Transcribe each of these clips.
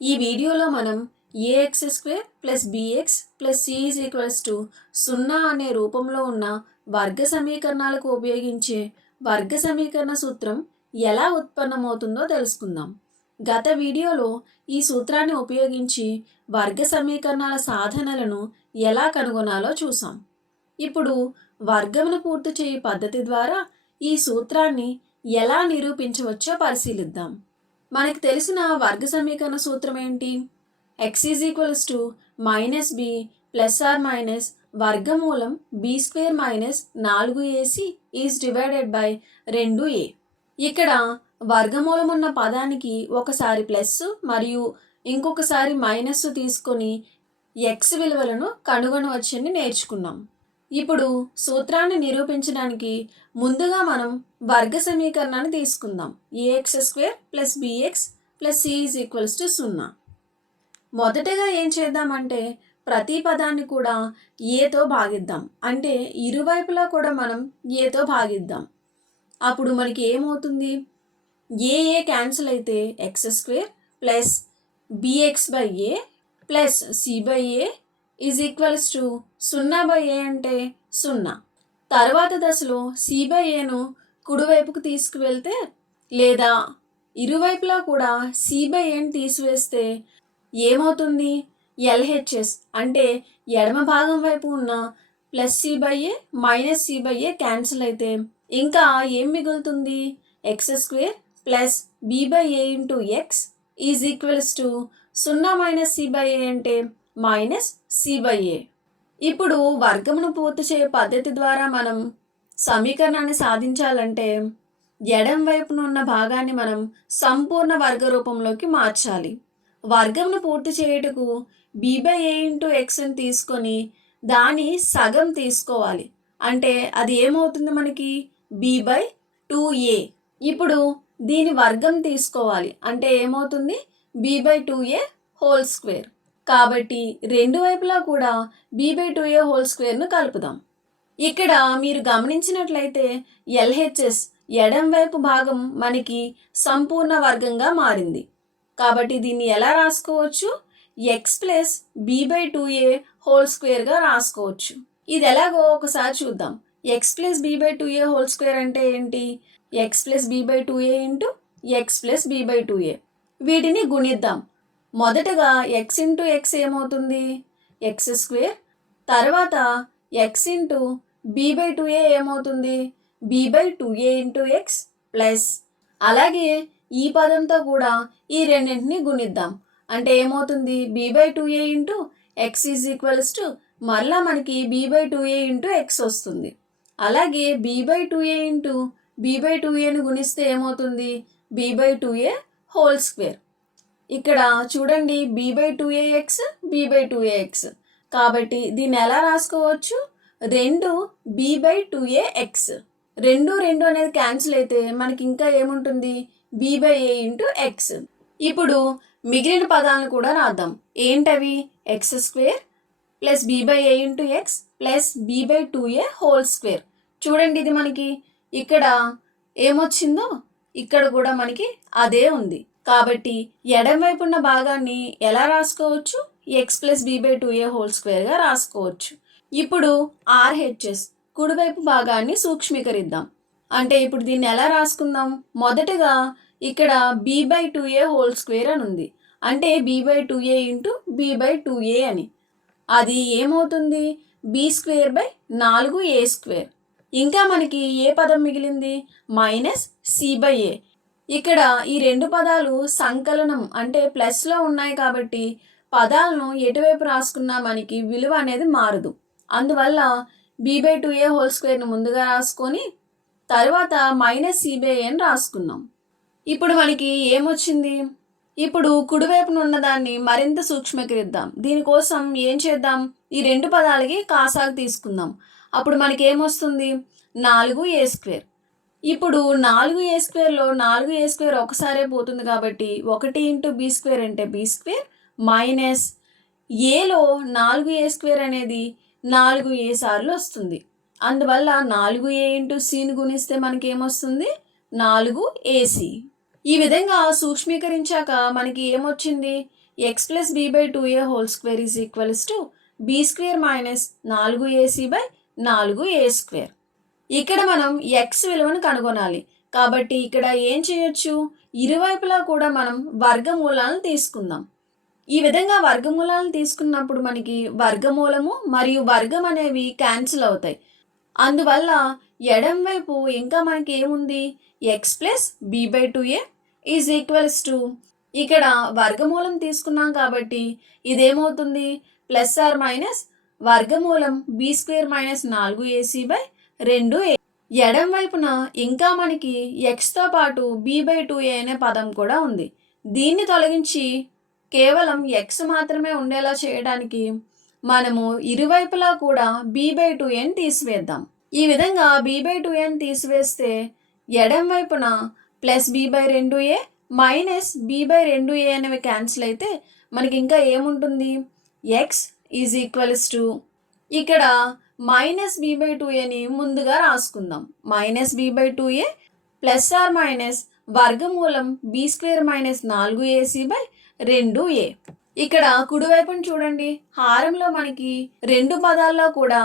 ఈ వీడియోలో మనం ax² plus bx plus c is equals to 0 అనే రూపంలో ఉన్న వర్గ సమీకరణాలకు ఉపయోగించే వర్గ సమీకరణ సూత్రం ఎలా ఉత్పన్నమవుతుందో తెలుసుకుందాం. గత వీడియోలో ఈ సూత్రాన్ని ఉపయోగించి వర్గ సమీకరణాల సాధనలను ఎలా కనుగొనాలో చూసాం. ఇప్పుడు వర్గమును పూర్తి చేయు పద్ధతి ద్వారా ఈ సూత్రాన్ని ఎలా నిరూపించవచ్చో పరిశీలిద్దాం. మనకు తెలిసిన వర్గ సమీకరణ సూత్రం ఏంటి? x is equals to -b plus or minus వర్గమూలం b² minus 4ac is divided by 2a. ఇక్కడ వర్గమూలం ఉన్న పదానికి ఒకసారి ప్లస్ మరియు ఇంకొకసారి మైనస్ తీసుకొని x విలువలను కనుగొనవచ్చని నేర్చుకున్నాం. ఇప్పుడు సూత్రాన్ని నిరూపించడానికి ముందుగా మనం వర్గ సమీకరణాన్ని తీసుకుందాం. ax² plus bx plus c is equals to 0. మొదటగా ఏం చేద్దామంటే ప్రతి పదాన్ని కూడా ఏతో భాగిద్దాం. అంటే ఇరువైపులా కూడా మనం ఏతో భాగిద్దాం. అప్పుడు మనకి ఏమవుతుంది? ఏ క్యాన్సిల్ అయితే x² plus bx/a plus c/a is equals to 0/a అంటే 0. తర్వాత దశలో c/aను కుడివైపుకు తీసుకువెళ్తే లేదా ఇరువైపులా కూడా c/aని తీసివేస్తే ఏమవుతుంది? LHS అంటే ఎడమ భాగం వైపు ఉన్న plus c/a minus c/a cancel అయితే ఇంకా ఏం మిగులుతుంది? x² plus b/a into x is equals to 0 minus c/a అంటే మైనస్ c/a. ఇప్పుడు వర్గమును పూర్తి చేయే పద్ధతి ద్వారా మనం సమీకరణాన్ని సాధించాలంటే ఎడం వైపున ఉన్న భాగాన్ని మనం సంపూర్ణ వర్గ రూపంలోకి మార్చాలి. వర్గమును పూర్తి చేయుటకు b/a ఇంటూ xని తీసుకొని దాని సగం తీసుకోవాలి. అంటే అది ఏమవుతుంది మనకి? b/2a. ఇప్పుడు దీని వర్గం తీసుకోవాలి. అంటే ఏమవుతుంది? b/2a whole square. కాబట్టి రెండు వైపులా కూడా b/2a హోల్ స్క్వేర్ను కలుపుదాం. ఇక్కడ మీరు గమనించినట్లయితే LHS ఎడం వైపు భాగం మనకి సంపూర్ణ వర్గంగా మారింది. కాబట్టి దీన్ని ఎలా రాసుకోవచ్చు? x ప్లస్ b/2a హోల్ స్క్వేర్గా రాసుకోవచ్చు. ఇది ఎలాగో ఒకసారి చూద్దాం. x plus b/2a whole square అంటే ఏంటి? x plus b/2a into x plus b/2a. వీటిని గుణిద్దాం. మొదటగా x ఇంటూ x ఏమవుతుంది? x². తర్వాత x ఇంటూ b/2a ఏమవుతుంది? b/2a ఇంటూ x ప్లస్ అలాగే ఈ పదంతో కూడా ఈ రెండింటిని గుణిద్దాం. అంటే ఏమవుతుంది? b/2a into x is equals to మరలా మనకి b/2a ఇంటూ x వస్తుంది. అలాగే b/2a ఇంటూ b/2aను గుణిస్తే ఏమవుతుంది? b/2a whole square. ఇక్కడ చూడండి b/2ax b/2ax. కాబట్టి దీన్ని ఎలా రాసుకోవచ్చు? 2 b/2ax. 2 అనేది క్యాన్సిల్ అయితే మనకి ఇంకా ఏముంటుంది? b/a into x. ఇప్పుడు మిగిలిన పదాలను కూడా రాద్దాం. ఏంటవి? x² plus b/a into x plus b/2a whole square. చూడండి ఇది మనకి ఇక్కడ ఏమొచ్చిందో ఇక్కడ కూడా మనకి అదే ఉంది. కాబట్టి ఎడం వైపు ఉన్న భాగాన్ని ఎలా రాసుకోవచ్చు? x ప్లస్ b/2a హోల్ స్క్వేర్గా రాసుకోవచ్చు. ఇప్పుడు RHS కుడివైపు భాగాన్ని సూక్ష్మీకరిద్దాం. అంటే ఇప్పుడు దీన్ని ఎలా రాసుకుందాం? మొదటగా ఇక్కడ b/2a హోల్ స్క్వేర్ అని ఉంది. అంటే b/2a ఇంటూ b/2a అని. అది ఏమవుతుంది? b²/4a². ఇంకా మనకి ఏ పదం మిగిలింది? Minus c/a. ఇక్కడ ఈ రెండు పదాలు సంకలనం అంటే ప్లస్లో ఉన్నాయి కాబట్టి పదాలను ఎటువైపు రాసుకున్నా మనకి విలువ అనేది మారదు. అందువల్ల b/2a హోల్ స్క్వేర్ను ముందుగా రాసుకొని తర్వాత మైనస్ c/aని రాసుకున్నాం. ఇప్పుడు మనకి ఏమొచ్చింది? ఇప్పుడు కుడివైపున ఉన్నదాన్ని మరింత సూక్ష్మీకరిద్దాం. దీనికోసం ఏం చేద్దాం? ఈ రెండు పదాలకి కాసాగు తీసుకుందాం. అప్పుడు మనకి ఏమొస్తుంది? 4a². ఇప్పుడు 4a²లో 4a² ఒకసారే పోతుంది కాబట్టి 1 ఇంటూ b² అంటే b² మైనస్ ఏలో 4a² అనేది 4a సార్లు వస్తుంది. అందువల్ల 4a ఇంటూ cని గుణిస్తే మనకి ఏమొస్తుంది? 4ac. ఈ విధంగా సూక్ష్మీకరించాక మనకి ఏమొచ్చింది? X plus B by 2a whole square is equals to B square minus 4ac by 4a square. ఇక్కడ మనం ఎక్స్ విలువను కనుగొనాలి. కాబట్టి ఇక్కడ ఏం చేయొచ్చు? ఇరువైపులా కూడా మనం వర్గమూలాలను తీసుకుందాం. ఈ విధంగా వర్గమూలాలను తీసుకున్నప్పుడు మనకి వర్గమూలము మరియు వర్గం అనేవి క్యాన్సిల్ అవుతాయి. అందువల్ల ఎడం వైపు ఇంకా మనకి ఏముంది? X plus B by 2a is equals to, ఇక్కడ వర్గమూలం తీసుకున్నాం కాబట్టి ఇదేమవుతుంది? ప్లస్ ఆర్ మైనస్ వర్గమూలం B square minus 4ac by 2a. ఎడం వైపున ఇంకా మనకి ఎక్స్తో పాటు బి బై 2a అనే పదం కూడా ఉంది. దీన్ని తొలగించి కేవలం ఎక్స్ మాత్రమే ఉండేలా చేయడానికి మనము ఇరువైపులా కూడా బి బై 2aని తీసివేద్దాం. ఈ విధంగా బి బై 2aని తీసివేస్తే ఎడం వైపున plus B by 2a minus B by 2a అనేవి క్యాన్సిల్ అయితే మనకి ఇంకా ఏముంటుంది? ఎక్స్ ఈజ్ ఈక్వల్స్ టు, ఇక్కడ మైనస్ బి బై 2aని ముందుగా రాసుకుందాం. Minus B by 2a plus or minus వర్గమూలం B square minus 4ac by 2a. ఇక్కడ కుడివైపును చూడండి, హారంలో మనకి రెండు పదాల్లో కూడా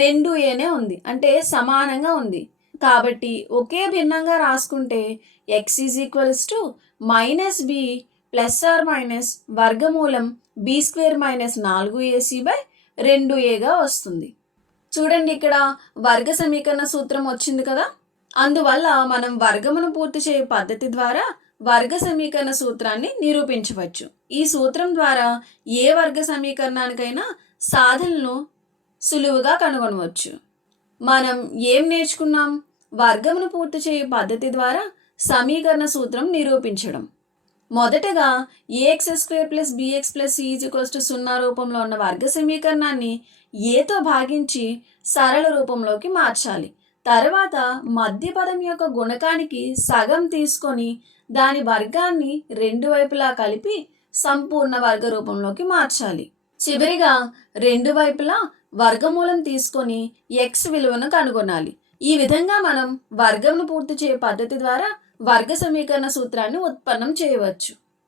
2aనే ఉంది, అంటే సమానంగా ఉంది. కాబట్టి ఒకే భిన్నంగా రాసుకుంటే X is equals to minus B plus or minus వర్గమూలం B square minus 4ac by 2aగా వస్తుంది. చూడండి, ఇక్కడ వర్గ సమీకరణ సూత్రం వచ్చింది కదా. అందువల్ల మనం వర్గమును పూర్తి చేయ పద్ధతి ద్వారా వర్గ సమీకరణ సూత్రాన్ని నిరూపించవచ్చు. ఈ సూత్రం ద్వారా ఏ వర్గ సమీకరణానికైనా సాధనను సులువుగా కనుగొనవచ్చు. మనం ఏం నేర్చుకున్నాం? వర్గమును పూర్తి చేయ పద్ధతి ద్వారా సమీకరణ సూత్రం నిరూపించడం. మొదటగా AX square plus BX plus C is equals to 0 రూపంలో ఉన్న వర్గ సమీకరణాన్ని ఏతో భాగించి సరళ రూపంలోకి మార్చాలి. తర్వాత మధ్య పదం యొక్క గుణకానికి సగం తీసుకొని దాని వర్గాన్ని రెండు వైపులా కలిపి సంపూర్ణ వర్గ రూపంలోకి మార్చాలి. చివరిగా రెండు వైపులా వర్గమూలం తీసుకొని ఎక్స్ విలువను కనుగొనాలి. ఈ విధంగా మనం వర్గంను పూర్తి చేయ పద్ధతి ద్వారా వర్గ సమీకరణ సూత్రాన్ని ఉత్పన్నం చేయవచ్చు.